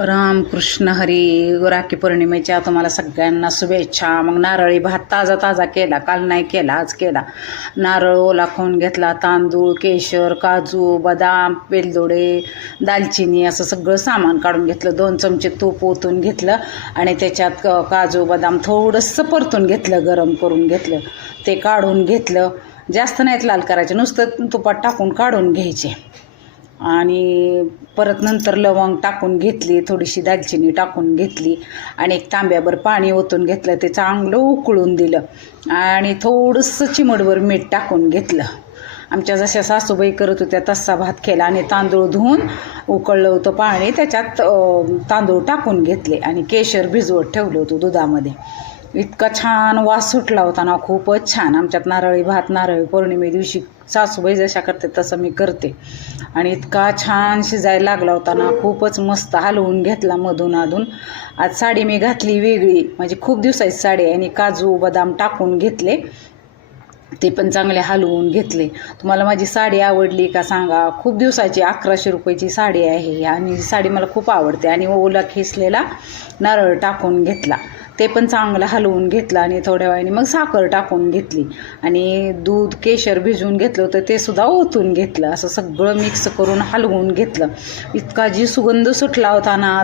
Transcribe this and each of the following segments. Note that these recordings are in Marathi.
रामकृष्ण हरी. राखी पौर्णिमेच्या तुम्हाला सगळ्यांना शुभेच्छा. मग नारळी भात ताजा ताजा केला, काल नाही केला, आज केला. नारळ ओला खाऊन घेतला, तांदूळ, केशर, काजू, बदाम, वेलदोडे, दालचिनी असं सगळं सामान काढून घेतलं. 2 चमचे तूप ओतून घेतलं आणि त्याच्यात काजू बदाम थोडंसं परतून घेतलं, गरम करून घेतलं. ते काढून घेतलं. जास्त नाहीत लाल करायचे, नुसतं तुपात टाकून काढून घ्यायचे. आणि परत नंतर लवंग टाकून घेतली, थोडीशी दालचिनी टाकून घेतली आणि एक तांब्याभर पाणी ओतून घेतलं. ते चांगलं उकळून दिलं आणि थोडंसं चिमटभर मीठ टाकून घेतलं. आमच्या जशा सासूबाई करत होत्या तसा भात केला आणि तांदूळ धुवून उकळलं होतं पाणी, त्याच्यात तांदूळ टाकून घेतले आणि केशर भिजवत ठेवलं होतं दुधामध्ये. इतका छान वास सुटला होता ना, खूपच छान. आमच्यात नारळी भात नारळी पौर्णिमे दिवशी सासूबाई जशा करते तसं मी करते. आणि इतका छान शिजायला लागला होता ना, खूपच मस्त. हलवून घेतला मधून अधून. आज साडी मी घातली वेगळी, म्हणजे खूप दिवसाची साडी आहे, आणि काजू बदाम टाकून घेतले, ते पण चांगले हलवून घेतले. तुम्हाला माझी साडी आवडली का सांगा. खूप दिवसाची 1100 रुपयाची साडी आहे आणि ही साडी मला खूप आवडते. आणि ओला खेसलेला नारळ टाकून घेतला, ते पण चांगलं हलवून घेतलं आणि थोड्या वेळाने मग साखर टाकून घेतली आणि दूध केशर भिजवून घेतलं होतं ते सुद्धा ओतून घेतलं. असं सगळं मिक्स करून हलवून घेतलं. इतका जी सुगंध सुटला होता ना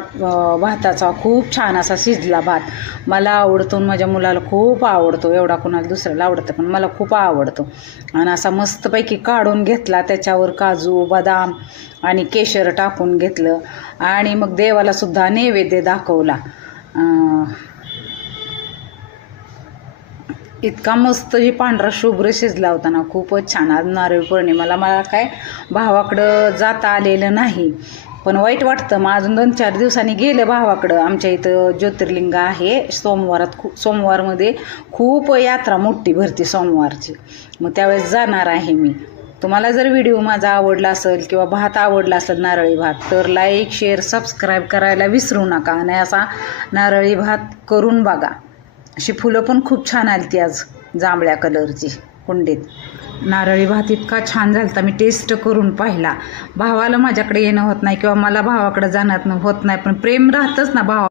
भाताचा, खूप छान असा शिजला भात. मला आवडतो, माझ्या मुलाला खूप आवडतो. एवढा कोणाला दुसऱ्याला आवडतं पण मला खूप आवडतो. आणि असा मस्तपैकी काढून घेतला. त्याच्यावर काजू बदाम आणि केशर टाकून घेतलं आणि मग देवाला सुद्धा नैवेद्य दाखवला. इतका मस्त ही पांढरा शुभ्र शिजला होता ना, खूपच छान. आज नारळी पौर्णिमेला मला काय भावाकडं जाता आलेलं नाही, पण वाईट वाटतं. मग अजून 2-4 दिवसांनी गेलं भावाकडं. आमच्या इथं ज्योतिर्लिंग आहे. सोमवारमध्ये खूप यात्रा मोठी भरती सोमवारची, मग त्यावेळेस जाणार आहे मी. तुम्हाला जर व्हिडिओ माझा आवडला असेल किंवा भात आवडला असेल नारळी भात, तर लाईक शेअर सबस्क्राईब करायला विसरू नका. आणि असा नारळी भात करून बघा. अशी फुलं पण खूप छान आली ती आज, जांभळ्या कलरची कुंडीत. नारळी भात इतका छान झाला होता, मी टेस्ट करून पाहिला. भावाला माझ्याकडे येणं होत नाही किंवा मला भावाकडे जाणं होत नाही, पण प्रेम राहतंच ना भावा.